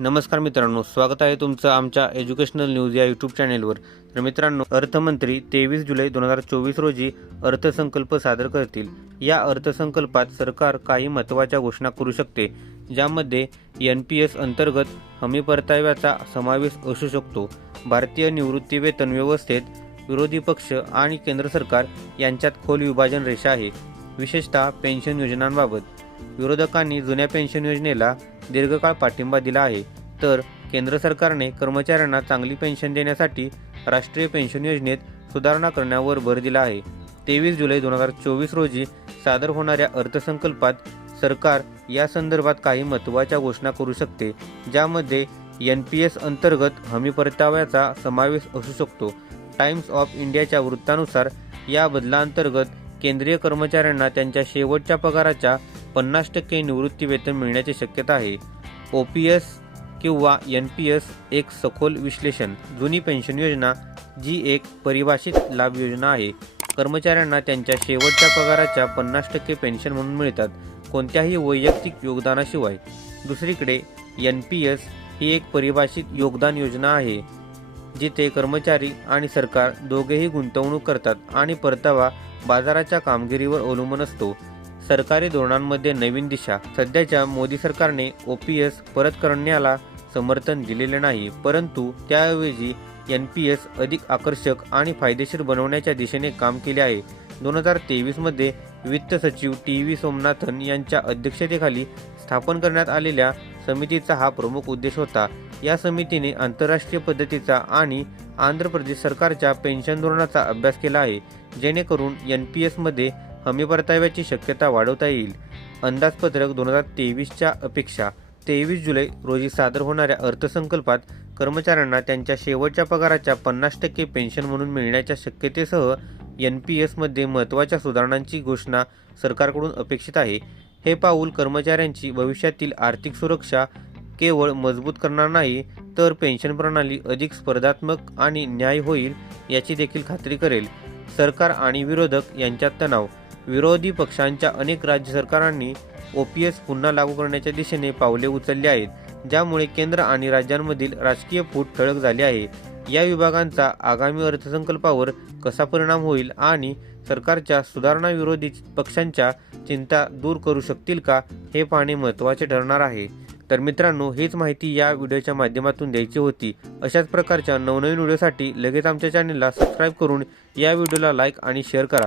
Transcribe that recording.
नमस्कार मित्रांनो स्वागत आहे तुमचं आमच्या एज्युकेशनल न्यूज या यूट्यूब चॅनेलवर तर मित्रांनो अर्थमंत्री तेवीस जुलै दोन हजार चोवीस रोजी अर्थसंकल्प सादर करतील. या अर्थसंकल्पात सरकार काही महत्त्वाच्या घोषणा करू शकते ज्यामध्ये एन पी एस अंतर्गत हमी परताव्याचा समावेश असू शकतो भारतीय निवृत्ती वेतन व्यवस्थेत विरोधी पक्ष आणि केंद्र सरकार यांच्यात खोल विभाजन रेषा आहे विशेषतः पेन्शन योजनांबाबत. विरोधकांनी जुन्या पेन्शन योजनेला दीर्घकाळ पाठिंबा दिला आहे. तर केंद्र सरकारने कर्मचाऱ्यांना चांगली पेन्शन देण्यासाठी राष्ट्रीय पेन्शन योजनेत सुधारणा करण्यावर भर दिला आहे. तेवीस जुलै दोन हजार चोवीस रोजी सादर होणाऱ्या अर्थसंकल्पात सरकार या संदर्भात काही महत्त्वाच्या घोषणा करू शकते ज्यामध्ये एन पी एस अंतर्गत हमी परताव्याचा समावेश असू शकतो. टाइम्स ऑफ इंडियाच्या वृत्तानुसार या बदलाअंतर्गत केंद्रीय कर्मचाऱ्यांना त्यांच्या शेवटच्या पगाराच्या पन्नास टक्के निवृत्ती वेतन मिळण्याची शक्यता आहे. ओ पी एस किंवा एन पी एस एक सखोल विश्लेषण जुनी पेन्शन योजना जी एक परिभाषित लाभ योजना आहे. कर्मचाऱ्यांना त्यांच्या शेवटच्या पगाराच्या पन्नास टक्के पेन्शन म्हणून मिळतात कोणत्याही वैयक्तिक योगदानाशिवाय. दुसरीकडे एन पी एस ही एक परिभाषित योगदान योजना आहे जिथे कर्मचारी आणि सरकार दोघेही गुंतवणूक करतात आणि परतावा बाजाराच्या कामगिरीवर अवलंबून असतो. सरकारी धोरणांमध्ये नवीन दिशा. सध्याच्या मोदी सरकारने ओपीएस परत करण्याला समर्थन दिलेले नाही परंतु त्याऐवजी एन पी एस अधिक आकर्षक आणि फायदेशीर बनवण्याच्या दिशेने काम केले आहे. दोन हजार तेवीसमध्ये वित्त सचिव टी व्ही सोमनाथन यांच्या अध्यक्षतेखाली स्थापन करण्यात आलेल्या समितीचा हा प्रमुख उद्देश होता. या समितीने आंतरराष्ट्रीय पद्धतीचा आणि आंध्र प्रदेश सरकारच्या पेन्शन धोरणाचा अभ्यास केला आहे जेणेकरून एन पी एसमध्ये हमी परताव्याची शक्यता वाढवता येईल. अंदाजपत्रक दोन हजार तेवीसच्या अपेक्षा. तेवीस जुलै रोजी सादर होणाऱ्या अर्थसंकल्पात कर्मचाऱ्यांना त्यांच्या शेवटच्या पगाराच्या पन्नास टक्के पेन्शन म्हणून मिळण्याच्या शक्यतेसह एन पी एसमध्ये महत्त्वाच्या सुधारणांची घोषणा सरकारकडून अपेक्षित आहे. हे पाऊल कर्मचाऱ्यांची भविष्यातील आर्थिक सुरक्षा केवळ मजबूत करणार नाही तर पेन्शन प्रणाली अधिक स्पर्धात्मक आणि न्याय होईल याची देखील खात्री करेल. सरकार आणि विरोधक यांच्यात तणाव विरोधी पक्षांच्या अनेक राज्य सरकारांनी ओपीएस पुन्हा लागू करण्याच्या दिशेने पावले उचलली आहेत ज्यामुळे केंद्र आणि राज्यांमधील राजकीय फूट ठळक झाली आहे. या विभागांचा आगामी अर्थसंकल्पावर कसा परिणाम होईल आणि सरकारच्या सुधारणा विरोधी पक्षांच्या चिंता दूर करू शकतील का हे पाहणे महत्त्वाचे ठरणार आहे. तर मित्रांनो हीच माहिती या व्हिडिओच्या माध्यमातून द्यायची होती. अशाच प्रकारच्या नवनवीन व्हिडिओसाठी लगेच आमच्या चॅनलला सबस्क्राईब करून या व्हिडिओला लाईक आणि शेअर करा.